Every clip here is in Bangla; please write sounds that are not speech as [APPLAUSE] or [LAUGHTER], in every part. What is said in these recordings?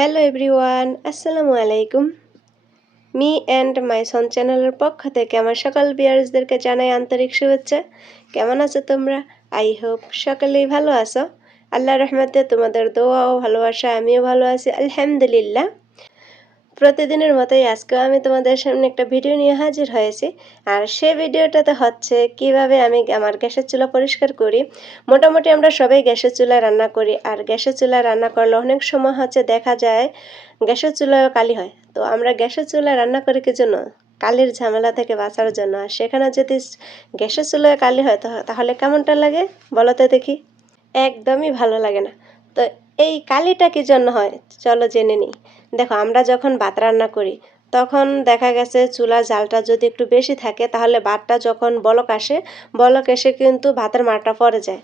হ্যালো এভরিওয়ান আসসালামু আলাইকুম মি অ্যান্ড মাই সন চ্যানেলের পক্ষ থেকে আমার সকল বিয়ার্সদেরকে জানাই আন্তরিক শুভেচ্ছা কেমন আছো তোমরা আই হোপ সকলেই ভালো আছো আল্লাহ রহমতে তোমাদের দোয়া ও ভালোবাসা আমিও ভালো আছি আলহামদুলিল্লাহ প্রতিদিনের মতোই আজকেও আমি তোমাদের সামনে একটা ভিডিও নিয়ে হাজির হয়েছি। আর সে ভিডিওটাতে হচ্ছে কীভাবে আমি আমার গ্যাসের চুলা পরিষ্কার করি। মোটামুটি আমরা সবাই গ্যাসের চুলায় রান্না করি। আর গ্যাসের চুলায় রান্না করলে অনেক সময় হচ্ছে দেখা যায় গ্যাসের চুলায় কালি হয়। তো আমরা গ্যাসের চুলায় রান্না করি কি জন্য? কালির ঝামেলা থেকে বাঁচার জন্য। আর সেখানে যদি গ্যাসের চুলায় কালি হয় তাহলে কেমনটা লাগে? বলো তো দেখি। একদমই ভালো লাগে না। তো এই কালিটা কি জন্য হয়? চলো জেনে নিই। দেখো, আমরা যখন ভাত রান্না করি, তখন দেখা গেছে চুলার জালটা যদি একটু বেশি থাকে, তাহলে ভাতটা যখন বলক আসে, বলক এসে কিন্তু ভাতের মারটা পড়ে যায়।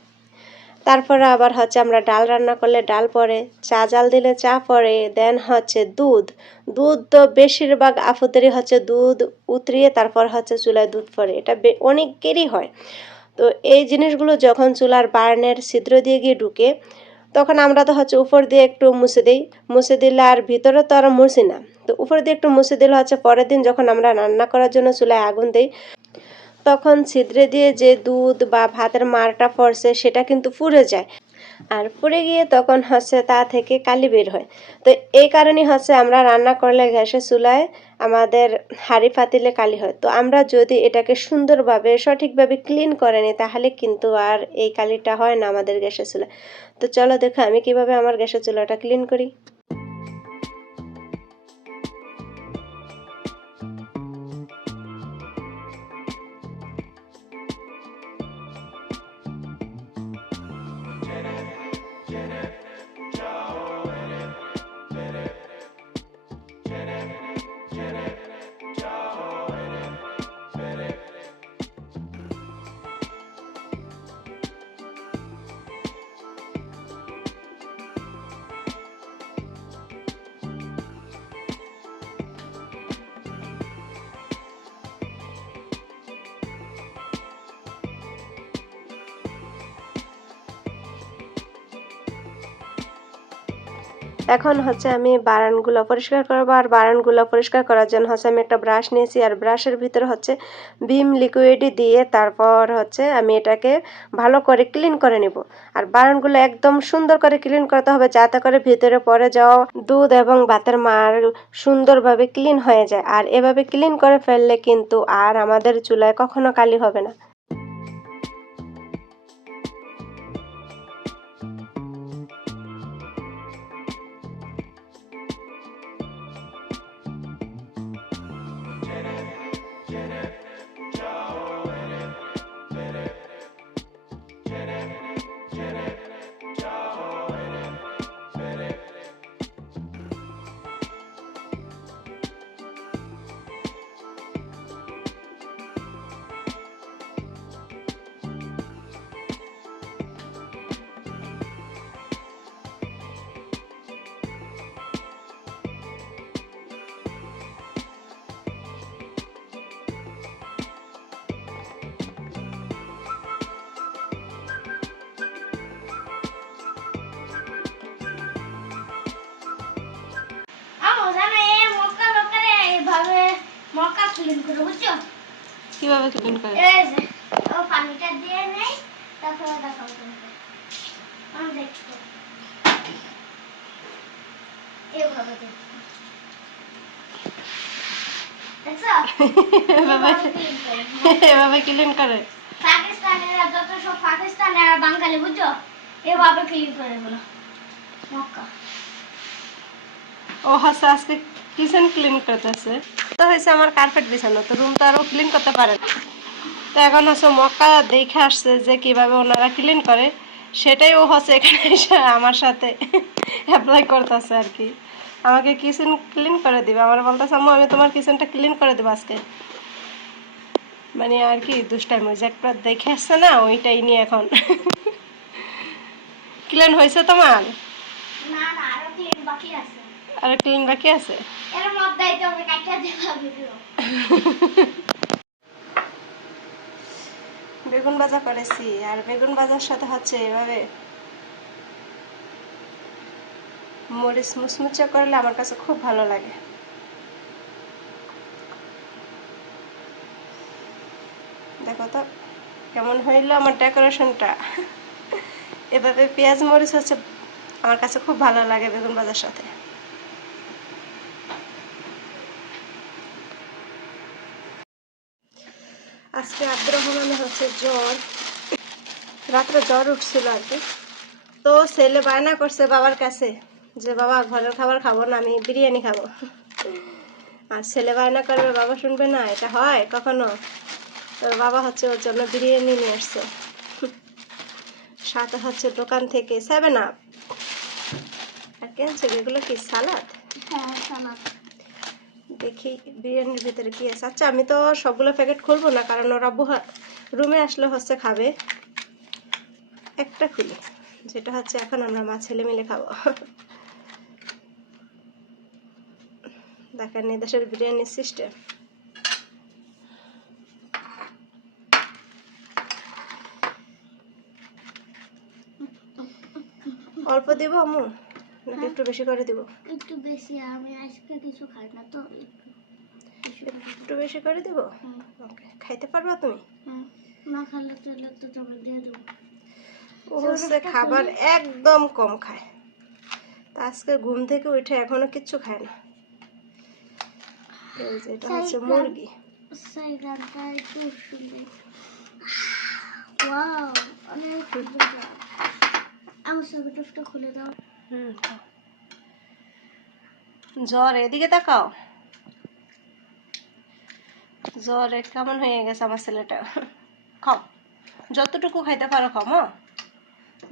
তারপরে আবার হচ্ছে আমরা ডাল রান্না করলে ডাল পড়ে, চা জাল দিলে চা পড়ে দেন হচ্ছে দুধ। দুধ তো বেশিরভাগ আফুদেরই হচ্ছে দুধ উতরিয়ে তারপর হচ্ছে চুলায় দুধ পড়ে, এটা অনেকেরই হয়। তো এই জিনিসগুলো যখন চুলার বার্নের ছিদ্র দিয়ে গিয়ে ঢুকে তখন আমরা তো হচ্ছে উপর দিয়ে একটু মুছে দিই। মুছে দিলে আর ভিতরে তো আর মুছি না। তো উপর দিয়ে একটু মুছে দিলে হচ্ছে পরের দিন যখন আমরা রান্না করার জন্য চুলায় আগুন দিই, তখন ছিদ্রে দিয়ে যে দুধ বা ভাতের মারটা পড়ছে সেটা কিন্তু পুড়ে যায়। আর পুড়ে গিয়ে তখন হচ্ছে তা থেকে কালি বের হয়। তো এই কারণে হচ্ছে আমরা রান্না করলে গ্যাসে চুলায় আমাদের হাড়ি পাতিলে কালি হয়। তো আমরা যদি এটাকে সুন্দরভাবে, সঠিকভাবে ক্লিন করে নিই, তাহলে কিন্তু আর এই কালিটা হয় না আমাদের গ্যাসের চুলায়। তো চলো দেখো আমি কীভাবে আমার গ্যাসের চুলাটা ক্লিন করি। এখন হচ্ছে আমি বারানগুলো পরিষ্কার করব আর বারানগুলো পরিষ্কার করার জন্য হচ্ছে আমি একটা ব্রাশ নিয়েছি আর ব্রাশের ভিতরে হচ্ছে ভিম লিকুইড দিয়ে তারপর হচ্ছে আমি এটাকে ভালো করে ক্লিন করে নিব। আর বারানগুলো একদম সুন্দর করে ক্লিন করতে হবে যাতে করে ভিতরে পরে যাওয়া দুধ এবং ভাতের মার সুন্দরভাবে ক্লিন হয়ে যায়। আর এভাবে ক্লিন করে ফেললে কিন্তু আর আমাদের চুলায় কখনো কালি হবে না। ক্লিন করে বুঝছ? কীভাবে ক্লিন করে? এই যে ও পানিটা দিয়ে নেই তারপরে তোমাকে আমি দেখছ। এভাবে ক্লিন করে পাকিস্তানেরা যত সব পাকিস্তানের বাঙালি বুঝছ? এভাবে ক্লিন করে এগুলো মক্কা। ও হচ্ছে আজকে কিচেন ক্লিন করতেছে। তো হয়েছে আমার কার্পেট বিছানো তো রুম তো আরও ক্লিন করতে পারে না। তো এখন হচ্ছে মক্কা দেখে আসছে যে কীভাবে ওনারা ক্লিন করে সেটাই ও হচ্ছে এখানে এসে আমার সাথে অ্যাপ্লাই করতেছে আর কি। আমাকে কিচেন ক্লিন করে দিবে আমার বলতেছে আম্মু আমি তোমার কিচেনটা ক্লিন করে দেবো আজকে। মানে আর কি দুষ্টামি যে একটা দেখে আসছে না ওইটাই নিয়ে এখন [LAUGHS] ক্লিন হয়েছে তোমার? আরও ক্লিন বাকি আছে আর ক্লিন বাকি আছে এর মধ্যেই তো আমি কাটা দেওয়া ভিডিও [LAUGHS] বেগুন ভাজা করেছি, আর বেগুন ভাজার সাথে হচ্ছে এভাবে মরিচ মুচমুচে করলে আমার কাছে খুব ভালো লাগে। দেখো তো কেমন হইল আমার ডেকোরেশনটা। [LAUGHS] এভাবে পেঁয়াজ, মরিচ হচ্ছে আমার কাছে খুব ভালো লাগে বেগুন ভাজার সাথে। আজকে আব্দুর রহমানের হচ্ছে জ্বর। রাত্রে জ্বর উঠছিল আর কি। তো ছেলে বায়না করছে বাবার কাছে যে, বাবা, ঘরের খাবার খাব না, আমি বিরিয়ানি খাব। আর ছেলে বায়না করবে, বাবা, শুনবে না, এটা হয় কখনো? তোর বাবা হচ্ছে ওর জন্য বিরিয়ানি নিয়ে আসছে। সাথে হচ্ছে দোকান থেকে সেভেন আপ আর কেনছে এগুলো কি সালাদ? হ্যাঁ সালাদ। দেখি বিরিয়ানির ভিতরে কি আছে। আচ্ছা আমি তো সবগুলো প্যাকেট খুলবো না, কারণ ওরা রুমে আসলে হচ্ছে খাবে। একটা খুলি, যেটা হচ্ছে এখন আমরা মা ছেলে মিলে খাব। দেখেন, এই দেশের বিরিয়ানির সিস্টেম। অল্প দিব, আম্মু? নাকি একটু বেশি করে দিব। একটু বেশি আমি আজকে কিছু খাই না তো একটু বেশি করে। দিব? ওকে খাইতে পারবা তুমি? না তো তুমি দিয়ে দেবো। ও হচ্ছে খাবার একদম কম খায়। তা আজকে ঘুম থেকে উঠে এখনও কিচ্ছু খায় না। এটা হচ্ছে মুরগি। আমার ছবিটা খুলে দাও। হুম, জ্বর এদিকে তাকাও। জ্বরে কেমন হয়ে গেছে আমার ছেলেটা? খাও। যতটুকু খাইতে পারো খাও মা।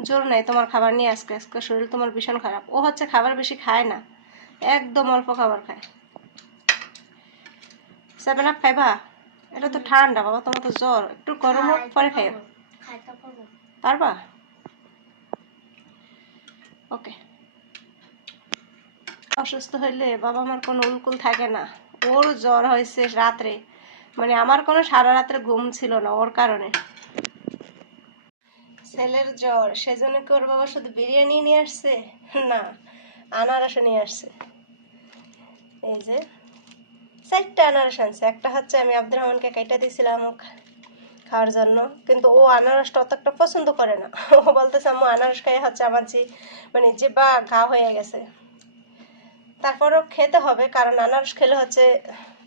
জোর নাই তোমার খাবার নিয়ে আজকে আজকে শরীর তোমার ভীষণ খারাপ। ও হচ্ছে খাবার বেশি খায় না একদম অল্প খাবার খায়। সেভেন আপ খাইবা? এটা তো ঠান্ডা বাবা তোমার তো জ্বর। একটু গরম পরে খাইও। খাইতে পারব। পারবা? ওকে। অসুস্থ হইলে বাবা আমার কোনো উলকুল থাকে না। ওর জ্বর হয়েছে রাত্রে। মানে আমার কোনো সারা রাত্রে ঘুম ছিল না ওর কারণে। ছেলের জ্বর, সেজন্য কি ওর বাবা শুধু বিরিয়ানি নিয়ে আসছে? না, আনারসও নিয়ে আসছে। এই যে, চারটা আনারস আনছে। একটা হচ্ছে আমি আব্দুর রহমানকে কেটে দিয়েছিলাম খাওয়ার জন্য। কিন্তু ও আনারসটা অত একটা পছন্দ করে না। ও বলতেছে, আম্মু, আনারস খাই হচ্ছে আমার যে মানে যে বা ঘা হয়ে গেছে। তারপরও খেতে হবে, কারণ আনারস খেলে হচ্ছে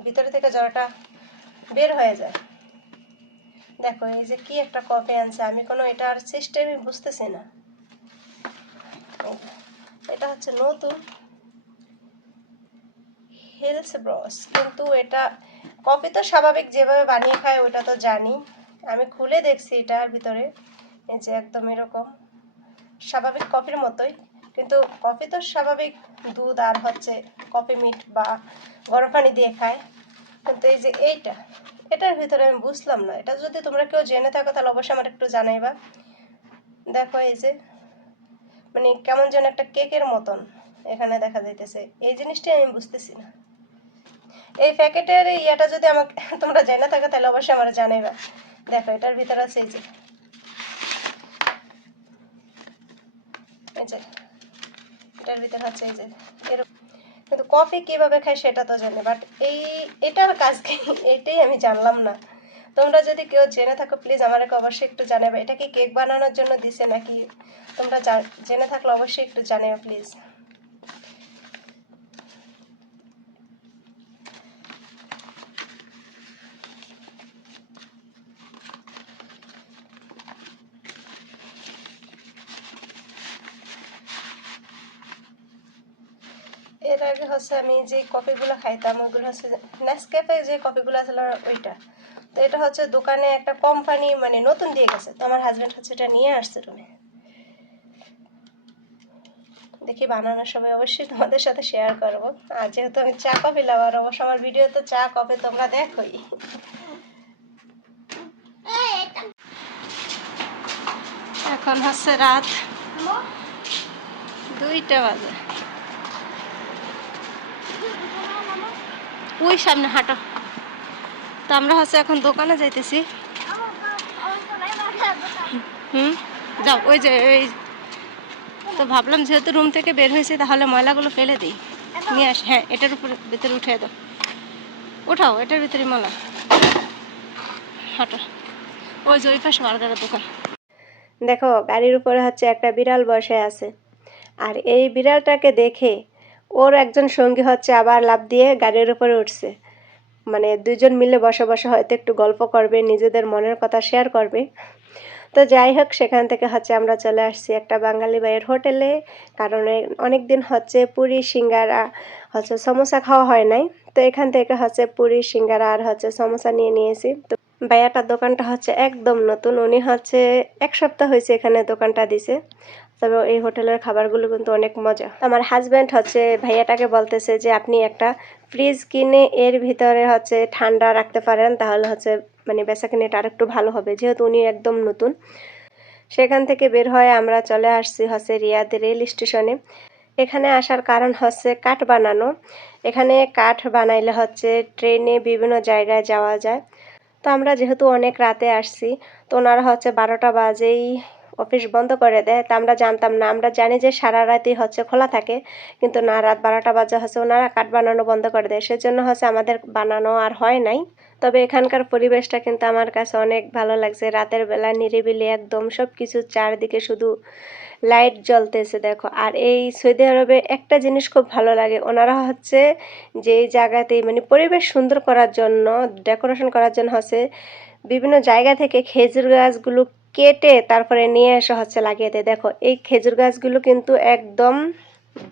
ভিতরে থেকে জ্বরটা বের হয়ে যায়। দেখো, এই যে কি একটা কফি আনছে, আমি কোনো এটার সিস্টেমই বুঝতেছি না। এটা হচ্ছে নতুন হেলস ব্রস কিন্তু এটা, কফি তো স্বাভাবিক, যেভাবে বানিয়ে খায় ওটা তো জানি। আমি খুলে দেখছি এটার ভিতরে। এই যে একদম এরকম স্বাভাবিক কফির মতোই। কিন্তু কফি তো স্বাভাবিক দুধ আর হচ্ছে কফি মিট বা গরম পানি দিয়ে খায়। কিন্তু এই যে এইটা, এটার ভিতরে আমি বুঝলাম না। এটা যদি তোমরা কেউ জেনে থাকো, তাহলে অবশ্যই আমার একটু জানাইবা। দেখো এই যে মানে কেমন যেন একটা কেকের মতন এখানে দেখা যাইতেছে। এই জিনিসটাই আমি বুঝতেছি না। এই প্যাকেটের ইয়েটা যদি আমাকে তোমরা জেনে থাকো, তাহলে অবশ্যই আমার জানাইবা। দেখো, এটার ভিতরে আছে এই যে। এটার ভিতরে হচ্ছে এই যে, এরকম। কিন্তু কফি কীভাবে খায় সেটা তো জানি বাট এই, এটার কাজ কি? এটাই আমি জানলাম না। তোমরা যদি কেউ জেনে থাকো প্লিজ আমাকে অবশ্যই একটু জানাবে। এটা কি কেক বানানোর জন্য দিছে নাকি? তোমরা জেনে থাকলে অবশ্যই একটু জানাবে প্লিজ এর আগে হচ্ছে আমি যে কফিগুলো খাইতাম ওইগুলো হচ্ছে নেসক্যাফে যে কফিগুলো আসলে ওইটা। তো এটা হচ্ছে দোকানে একটা কোম্পানি মানে নতুন দিয়ে গেছে। তো আমার হাজব্যান্ড হচ্ছে এটা নিয়ে আসছে রুমে দেখি বানানোর সময় অবশ্যই তোমাদের সাথে শেয়ার করব। আর যেহেতু আমি চা কফি লাভার অবশ্য আমার ভিডিও তো চা, কফি তোমরা দেখোই। এখন হচ্ছে রাত দুইটা বাজে। ওই সামনে হাঁটো। তো আমরা হচ্ছে এখন দোকানে যাইতেছি। হুম, যাও, ওই যে ওই তো ভাবলাম যেহেতু রুম থেকে বের হয়েছে, তাহলে ময়লাগুলো ফেলে দিই। নিয়ে আস হ্যাঁ এটার উপরে, ভিতরে উঠে দাও। উঠাও, এটার ভিতরে ময়লা। হাঁটো। ওই যে, ওই পাশে বার্গারের দোকান। দেখো, গাড়ির উপরে হচ্ছে একটা বিড়াল বসে আছে। আর এই বিড়ালটাকে দেখে ওর একজন সঙ্গী হচ্ছে আবার লাভ দিয়ে গাড়ির উপরে উঠছে। মানে দুজন মিলে বসে বসে হয়তো একটু গল্প করবে, নিজেদের মনের কথা শেয়ার করবে। তো যাই হোক, সেখান থেকে হচ্ছে আমরা চলে আসছি একটা বাঙালি ভাইয়ের হোটেলে কারণ অনেক দিন হচ্ছে পুরি, সিঙ্গারা, হচ্ছে সমোসা খাওয়া হয় নাই। তো এখান থেকে হচ্ছে পুরি, সিঙ্গারা আর হচ্ছে সমোসা নিয়ে নিয়েছি। তো ভাইয়াটার দোকানটা হচ্ছে একদম নতুন। উনি হচ্ছে এক সপ্তাহ হয়েছে এখানে দোকানটা দিছে। তবে এই হোটেলের খাবারগুলো কিন্তু অনেক মজা। আমার হাজব্যান্ড হচ্ছে ভাইয়াটাকে বলতেছে যে, আপনি একটা ফ্রিজ কিনে এর ভিতরে হচ্ছে ঠান্ডা রাখতে পারেন, তাহলে হচ্ছে মানে বেচা কিনেটা আরেকটু ভালো হবে। যেহেতু উনি একদম নতুন। সেখান থেকে বের হয়ে আমরা চলে আসছি হচ্ছে রিয়াদ রেল স্টেশনে। এখানে আসার কারণ হচ্ছে কাঠ বানানো। এখানে কাঠ বানাইলে হচ্ছে ট্রেনে বিভিন্ন জায়গায় যাওয়া যায়। তো আমরা যেহেতু অনেক রাতে আসছি, তো ওনারা হচ্ছে বারোটা বাজেই অফিস বন্ধ করে দেয়। তা আমরা জানতাম না। আমরা জানি যে সারা রাতই হচ্ছে খোলা থাকে, কিন্তু না, রাত বারোটা বাজে হচ্ছে ওনারা কাঠ বানানো বন্ধ করে দেয়। সেজন্য হচ্ছে আমাদের বানানো আর হয় নাই। তবে এখানকার পরিবেশটা কিন্তু আমার কাছে অনেক ভালো লাগছে। রাতের বেলা নিরিবিলি একদম সব কিছু চারদিকে শুধু লাইট জ্বলতেছে, দেখো। আর এই সৌদি আরবে একটা জিনিস খুব ভালো লাগে, ওনারা হচ্ছে যে জায়গাতে মানে পরিবেশ সুন্দর করার জন্য, ডেকোরেশন করার জন্য হচ্ছে বিভিন্ন জায়গা থেকে খেজুর গাছগুলো কেটে তারপরে নিয়ে এসে হচ্ছে লাগিয়ে দেয়। দেখো, এই খেজুর গাছগুলো কিন্তু একদম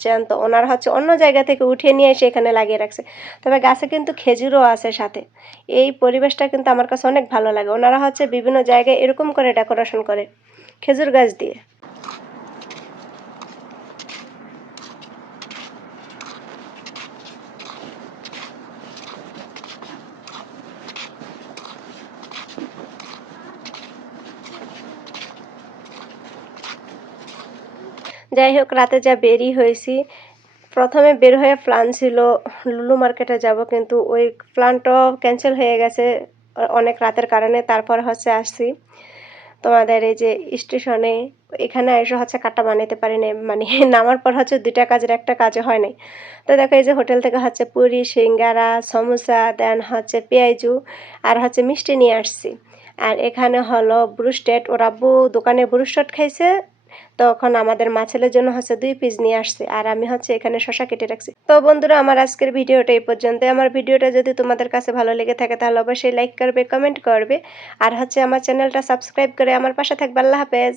জ্যান্ত। ওনারা হচ্ছে অন্য জায়গা থেকে উঠিয়ে নিয়ে এসে এখানে লাগিয়ে রাখছে। তবে গাছে কিন্তু খেজুরও আছে সাথে। এই পরিবেশটা কিন্তু আমার কাছে অনেক ভালো লাগে। ওনারা হচ্ছে বিভিন্ন জায়গায় এরকম করে ডেকোরেশন করে খেজুর গাছ দিয়ে। যাই হোক, রাতে যা বেরি হয়েছি। প্রথমে বের হয়ে প্ল্যান ছিল লুলু মার্কেটে যাব, কিন্তু ওই প্ল্যানটাও ক্যান্সেল হয়ে গেছে অনেক রাতের কারণে। তারপর হচ্ছে আসছি তোমাদের এই যে স্টেশনে এখানে এসে হচ্ছে কাটা বানাইতে পারি নাই মানে [LAUGHS] নামার পর হচ্ছে দুইটা কাজের একটা কাজে হয় নাই। তো দেখো এই যে হোটেল থেকে হচ্ছে পুরি, সিঙ্গারা, সমোসা দেন হচ্ছে পেঁয়াজু আর হচ্ছে মিষ্টি নিয়ে আসছি। আর এখানে হলো ব্রুস্টেড ওরা আব্বু দোকানে ব্রুস্টেড খাইছে তখন আমাদের মাছেলের জন্য হচ্ছে দুই পিস নিয়ে আসছে, আর আমি হচ্ছে এখানে শশা কেটে রাখছি। তো বন্ধুরা, আমার আজকের ভিডিওটা এই পর্যন্ত আমার ভিডিওটা যদি তোমাদের কাছে ভালো লেগে থাকে, তাহলে অবশ্যই লাইক করবে কমেন্ট করবে, আর হচ্ছে আমার চ্যানেলটা সাবস্ক্রাইব করে আমার পাশে থাকবে। আল্লাহ হাফেজ।